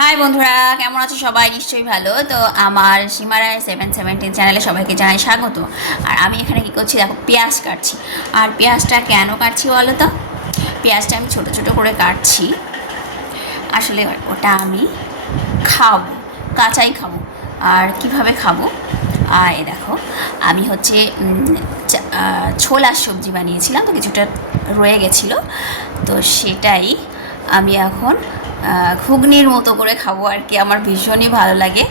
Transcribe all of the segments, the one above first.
High বন্ধুরা। কেমন আছো সবাই? নিশ্চয়ই ভালো। তো আমার সীমারায় সেভেন সেভেন্টিন চ্যানেলে সবাইকে জানাই স্বাগত। আর আমি এখানে কী করছি? দেখো, পেঁয়াজ কাটছি। আর পেঁয়াজটা কেন কাটছি বলো তো? পেঁয়াজটা আমি ছোট ছোট করে কাটছি। আসলে ওটা আমি খাব, কাঁচাই খাব। আর কীভাবে খাব? আর এ দেখো, আমি হচ্ছে ছোলার সবজি বানিয়েছিলাম। তো কিছুটা রয়ে গেছিল। তো সেটাই আমি এখন ঘুগনির মতো করে খাব আর কি, আমার ভীষণই ভালো লাগে।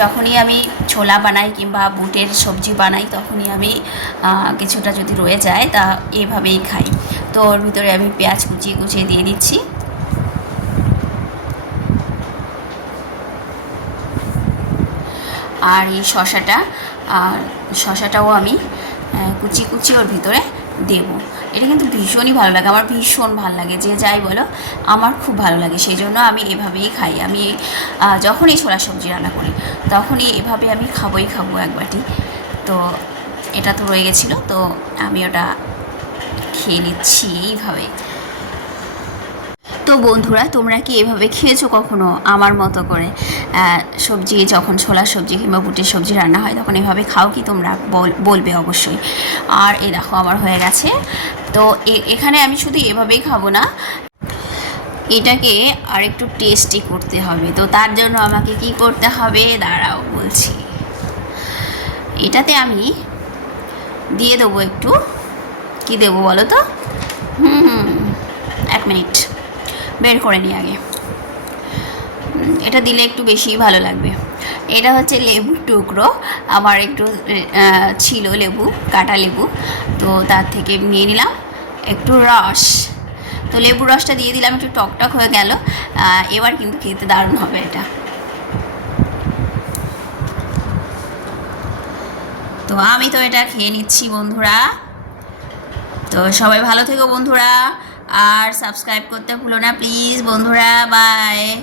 যখনই আমি ছোলা বানাই কিংবা বুটের সবজি বানাই, তখনই আমি কিছুটা যদি রয়ে যায়, তা এভাবেই খাই। তো ওর ভিতরে আমি পেঁয়াজ কুচিয়ে কুচিয়ে দিয়ে দিচ্ছি। আর এই শশাটা আর শশাটাও আমি কুচি কুচি ওর ভিতরে দেবো। এটা কিন্তু ভীষণই ভালো লাগে আমার ভীষণ ভালো লাগে যে যাই বলো আমার খুব ভালো লাগে সেই জন্য আমি এভাবেই খাই। আমি আহ, যখনই ছোলা সবজি রান্না করি তখনই এভাবে আমি খাবোই খাব একবারটি। তো এটা তো রয়ে গেছিল তো আমি ওটা খেয়ে নিচ্ছি এইভাবে। তো বন্ধুরা তোমরা কি এভাবে খেয়েছো কখনো আমার মতো করে? সবজি যখন ছোলা সবজি কিংবা বুটের সবজি রান্না হয় তখন এভাবে খাও কি তোমরা? বল- বলবে অবশ্যই। আর এই দেখো আমার হয়ে গেছে তো এখানে আমি শুধু এভাবেই খাব না, এটাকে আর একটু টেস্টি করতে হবে। তো তার জন্য আমাকে কি করতে হবে? দাঁড়াও, বলছি। এটাতে আমি দিয়ে দেবো একটু। কি দেবো বলো তো? হুম এক মিনিট। বের করে নিই আগে। এটা দিলে একটু বেশিই ভালো লাগবে। এটা হচ্ছে লেবুর টুকরো। আমার একটু ছিল লেবু, কাটা লেবু। তো তার থেকে নিয়ে নিলাম একটু রস। তো লেবুর রসটা দিয়ে দিলাম, একটু টকটক হয়ে গেল। এবার কিন্তু খেতে দারুণ হবে এটা। তো আমি তো এটা খেয়ে নিচ্ছি বন্ধুরা। তো সবাই ভালো থেকো বন্ধুরা। আর সাবস্ক্রাইব করতে ভুলো না, প্লিজ বন্ধুরা। বাই।